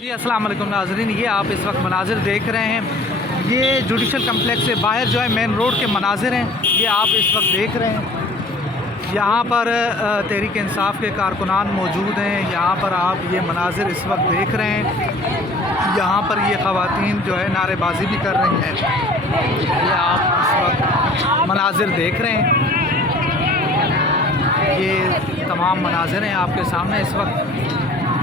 जी अस्सलाम वालेकुम नाज़रीन, ये आप इस वक्त मनाजिर देख रहे हैं। ये जुडिशल कम्प्लेक्स से बाहर जो है मेन रोड के मनाजिर हैं, ये आप इस वक्त देख रहे हैं। यहाँ पर तहरीक इंसाफ के कारकुनान मौजूद हैं। यहाँ पर आप ये मनाजिर इस वक्त देख रहे हैं। यहाँ पर ये ख़वातीन जो है नारेबाजी भी कर रही हैं। ये आप इस वक्त मनाजिर देख रहे हैं। ये तमाम मनाजिर हैं आपके सामने इस वक्त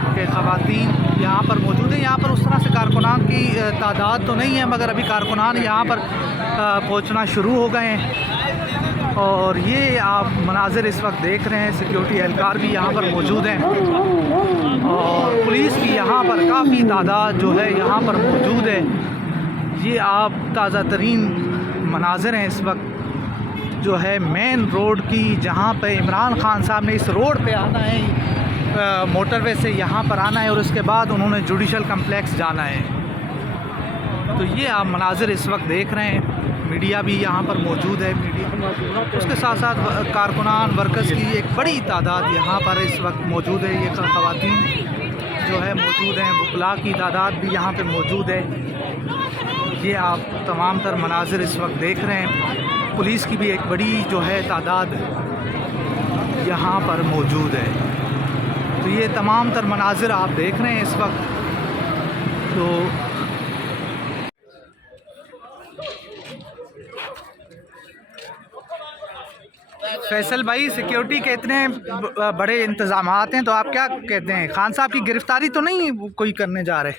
के ख़वातीन यहाँ पर मौजूद हैं। यहाँ पर उस तरह से कारकुनान की तादाद तो नहीं है, मगर अभी कारकुनान यहाँ पर पहुँचना शुरू हो गए हैं। और ये आप मनाजिर इस वक्त देख रहे हैं। सिक्योरिटी एहलकार भी यहाँ पर मौजूद हैं और पुलिस की यहाँ पर काफ़ी तादाद जो है यहाँ पर मौजूद है। ये आप ताज़ा तरीन मनाजिर हैं इस वक्त जो है मेन रोड की, जहाँ पे इमरान खान साहब ने इस रोड पे आना है, मोटरवे से यहाँ पर आना है और उसके बाद उन्होंने जुडिशल कम्प्लेक्स जाना है। तो ये आप मनाजिर इस वक्त देख रहे हैं। मीडिया भी यहाँ पर मौजूद है। मीडिया उसके साथ साथ कारकुनान वर्कर्स की एक बड़ी तादाद यहाँ पर इस वक्त मौजूद है। ये ख़वातीन जो है मौजूद हैं, वकला की तादाद भी यहाँ पर मौजूद है। ये आप तमाम तर मनाजिर इस वक्त देख रहे हैं। पुलिस की भी एक बड़ी जो है तादाद यहाँ पर मौजूद है। तो ये तमाम तर मनाजिर आप देख रहे हैं इस वक्त। तो फैसल भाई, सिक्योरिटी के इतने बड़े इंतजामात हैं, तो आप क्या कहते हैं? खान साहब की गिरफ्तारी तो नहीं कोई करने जा रहे?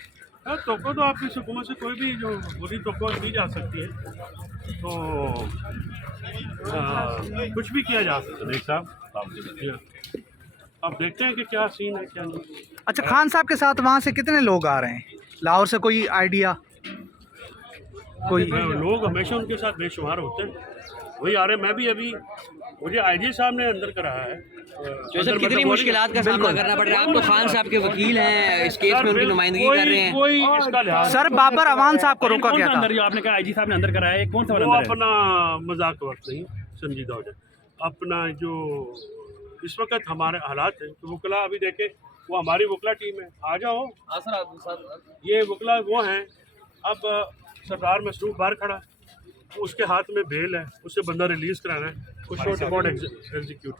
तो आपकी हुकूमत से कोई भी जो बुरी तो की जा सकती है, तो कुछ भी किया जा सकता है साहब। आप देखते हैं कि क्या सीन है क्या नहीं। अच्छा, खान साहब के साथ वहाँ से कितने लोग आ रहे हैं? लाहौर से कोई आइडिया? कोई लोग हमेशा उनके साथ बेशुमार होते हैं, वही आ रहे हैं। मैं भी अभी मुझे आईजी साहब ने अंदर करा है। जो सर कितनी मुश्किलात का सामना करना पड़ रहा है? आप तो खान साहब के वकील हैं, इस केस में उनकी नुमाइंदगी कर रहे हैं। कोई इसका लिहाज सर बाबर अवान साहब को रोका गया था। अंदर जो आपने कहा आईजी साहब ने अंदर कराया है, कौन सा वो वाला अंदर है? अपना मजाक का वक्त नहीं, संजीदा हो जाए। अपना जो इस वक्त हमारे हालात हैं, तो वकला अभी देखे, वो हमारी वकला टीम है। आ जाओ ये वकला वो हैं। अब सरदार मसरूफ बाहर खड़ा है, उसके हाथ में बेल है, उससे बंदा रिलीज़ कराना है, कुछ short about execute.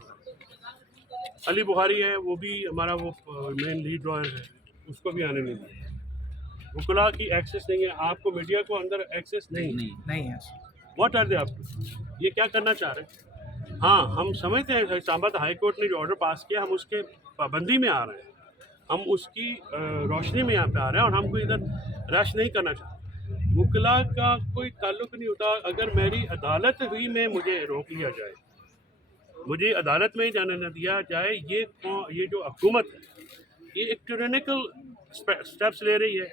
Ali Bukhari है, वो भी हमारा वो मेन लीड लॉयर है, उसको भी आने नहीं दिया। वकला की एक्सेस नहीं है, आपको मीडिया को अंदर एक्सेस नहीं है। व्हाट आर दे आप ये क्या करना चाह रहे हैं? हाँ, हम समझते हैं इस्लामाबाद हाई कोर्ट ने जो ऑर्डर पास किया, हम उसके पाबंदी में आ रहे हैं, हम उसकी रोशनी में यहाँ पे आ रहे हैं और हम कोई इधर रश नहीं करना चाहते। वकला का कोई ताल्लुक नहीं होता। अगर मेरी अदालत हुई में मुझे रोक लिया जाए, मुझे अदालत में ही जाने न दिया जाए, ये जो हुकूमत है, ये एक टिरेनिकल स्टेप्स ले रही है।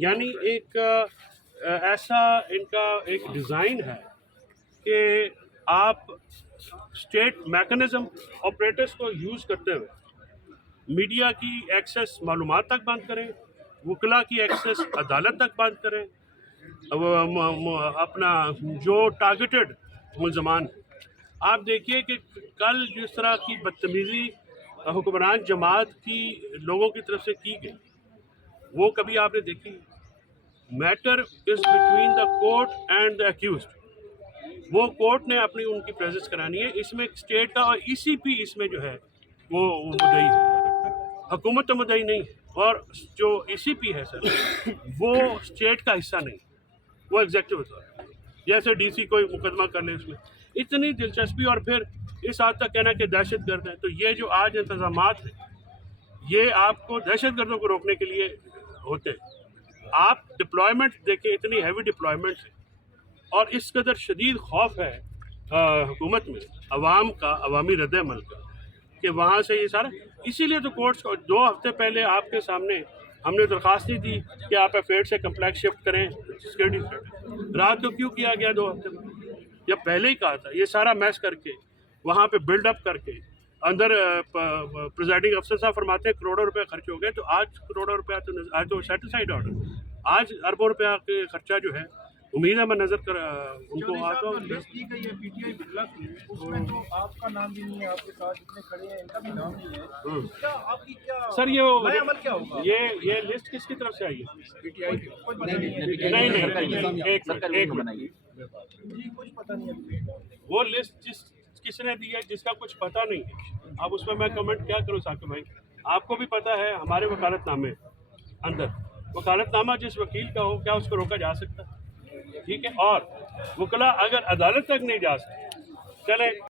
यानी एक ऐसा इनका एक डिज़ाइन है कि आप स्टेट मैकेनिज़्म ऑपरेटर्स को यूज़ करते हुए मीडिया की एक्सेस मालूमात तक बंद करें, वकला की एक्सेस अदालत तक बंद करें। अपना जो टारगेटेड मुल्ज़मान, आप देखिए कि कल जिस तरह की बदतमीज़ी हुक्मरान जमात की लोगों की तरफ से की गई, वो कभी आपने देखी? Matter is between the court and the accused. वो कोर्ट ने अपनी उनकी प्रेजेंस करानी है। इसमें स्टेट का और ईसीपी इसमें जो है वो मुद्दई है, हुकूमत तो मुद्दई नहीं। और जो ईसीपी है सर, वो स्टेट का हिस्सा नहीं, वो एग्जेक्टिव है। जैसे डीसी कोई मुकदमा कर ले, उसमें इतनी दिलचस्पी और फिर इस हद तक कहना कि दहशत गर्द है। तो ये जो आज इंतजामात हैं, ये आपको दहशत गर्दों को रोकने के लिए होते हैं। आप डिप्लॉयमेंट देखें, इतनी हैवी डिप्लॉयमेंट है और इस कदर शदीद खौफ है हुकूमत में अवाम का, अवामी रद्द-ए-अमल का, कि वहाँ से ये सारा। इसीलिए तो कोर्ट्स को 2 हफ्ते पहले आपके सामने हमने दरख्वास्त दी थी कि आप एफेड से कम्प्लेक्स शिफ्ट करें, सिक्योरिटी थ्रेट। रात को क्यों किया गया 2 हफ्ते में? जब पहले ही कहा था। ये सारा मैच करके वहाँ पे बिल्डअप करके अंदर प्रिजाइडिंग अफसर साहब फरमाते हैं करोड़ों रुपए खर्च हो गए। तो आज करोड़ों रुपया तो आज तो सेटिसाइड ऑर्डर, आज अरबों रुपया के खर्चा जो है उम्मीद है मैं नजर कर उनको आता हूँ। लिस्ट दी गई है पीटीआई बिरला की, उसमें तो आपका नाम भी नहीं है, आपके साथ जितने खड़े हैं इनका भी नाम नहीं है। क्या आपकी क्या सर ये नया अमल क्या होगा? ये लिस्ट किसकी तरफ से आई है? पीटीआई की कोई पता नहीं है। नहीं एक मिनट जी कुछ पता नहीं है। वो लिस्ट किसने दी है जिसका कुछ पता नहीं है, अब उसमें मैं कमेंट क्या करूँ साकिब भाई? आपको भी पता है हमारे वकालतनामे अंदर, वकालतनामा जिस वकील का हो क्या उसको रोका जा सकता है? ठीक है, और वकला अगर अदालत तक नहीं जा सकते, चले